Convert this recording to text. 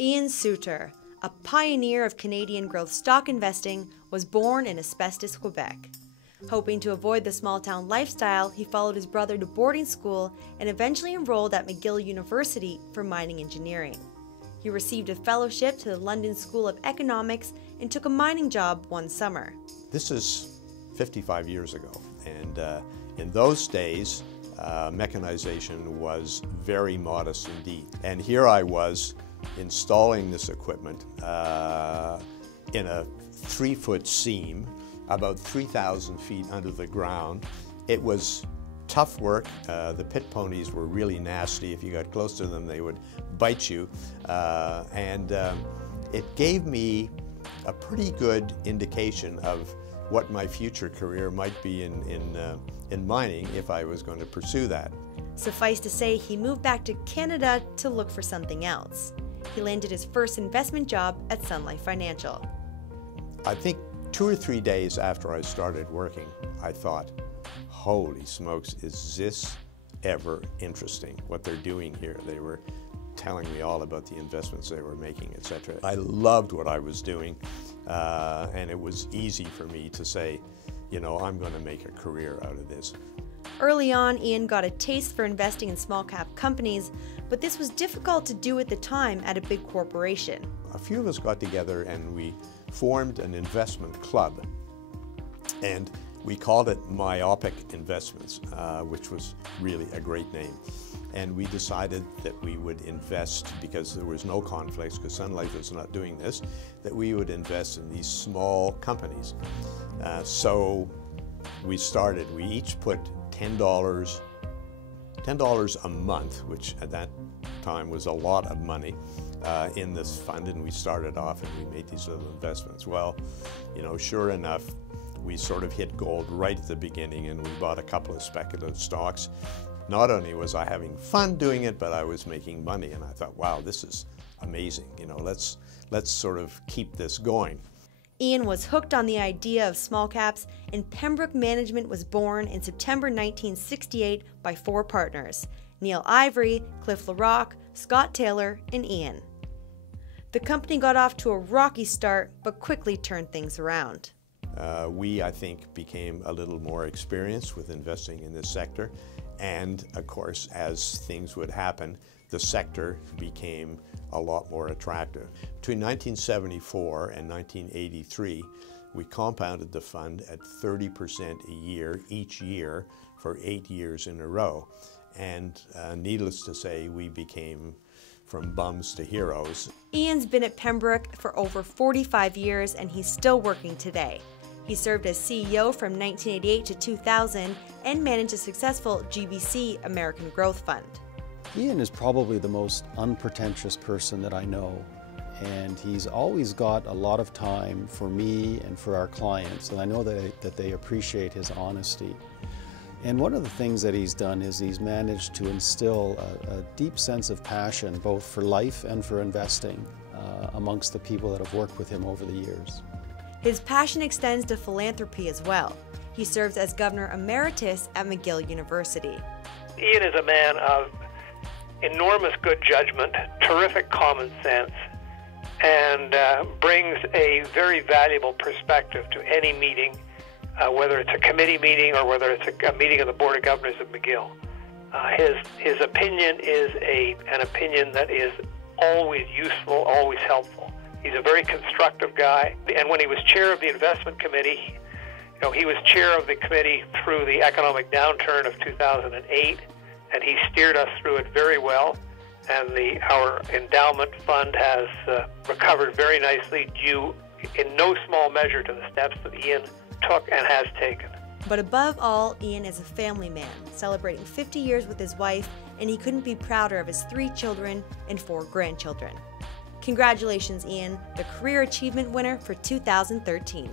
Ian Soutar, a pioneer of Canadian growth stock investing, was born in Asbestos, Quebec. Hoping to avoid the small-town lifestyle, he followed his brother to boarding school and eventually enrolled at McGill University for mining engineering. He received a fellowship to the London School of Economics and took a mining job one summer. This is 55 years ago, and in those days, mechanization was very modest indeed. And here I was installing this equipment in a 3-foot seam, about 3,000 feet under the ground. It was tough work. The pit ponies were really nasty. If you got close to them, they would bite you. It gave me a pretty good indication of what my future career might be in mining if I was going to pursue that. Suffice to say, he moved back to Canada to look for something else. He landed his first investment job at Sun Life Financial. I think 2 or 3 days after I started working, I thought, holy smokes, is this ever interesting, what they're doing here? They were telling me all about the investments they were making, etc. I loved what I was doing, and it was easy for me to say, you know, I'm going to make a career out of this. Early on, Ian got a taste for investing in small-cap companies, but this was difficult to do at the time at a big corporation. A few of us got together and we formed an investment club, and we called it Myopic Investments, which was really a great name. And we decided that we would invest, because there was no conflicts, because Sun Life was not doing this, that we would invest in these small companies. So we started, we each put $10 a month, which at that time was a lot of money, in this fund, and we started off and we made these little investments. Well, you know, sure enough, we sort of hit gold right at the beginning, and we bought a couple of speculative stocks. Not only was I having fun doing it, but I was making money, and I thought, wow, this is amazing. You know, let's sort of keep this going. Ian was hooked on the idea of small caps, and Pembroke Management was born in September 1968 by 4 partners: Neil Ivory, Cliff LaRocque, Scott Taylor, and Ian. The company got off to a rocky start, but quickly turned things around. We, I think, became a little more experienced with investing in this sector, and of course, as things would happen, the sector became a lot more attractive. Between 1974 and 1983, we compounded the fund at 30% a year, each year, for 8 years in a row. And needless to say, we became from bums to heroes. Ian's been at Pembroke for over 45 years, and he's still working today. He served as CEO from 1988 to 2000 and managed a successful GBC American Growth Fund. Ian is probably the most unpretentious person that I know, and he's always got a lot of time for me and for our clients, and I know that they appreciate his honesty. And one of the things that he's done is he's managed to instill a deep sense of passion both for life and for investing amongst the people that have worked with him over the years. His passion extends to philanthropy as well. He serves as Governor Emeritus at McGill University. Ian is a man of enormous good judgment, terrific common sense, and brings a very valuable perspective to any meeting, whether it's a committee meeting or whether it's a meeting of the Board of Governors of McGill. His opinion is an opinion that is always useful, always helpful. He's a very constructive guy, and when he was chair of the investment committee, he was chair of the committee through the economic downturn of 2008, and he steered us through it very well. And our endowment fund has recovered very nicely, due in no small measure to the steps that Ian took and has taken. But above all, Ian is a family man, celebrating 50 years with his wife, and he couldn't be prouder of his 3 children and 4 grandchildren. Congratulations, Ian, the Career Achievement winner for 2013.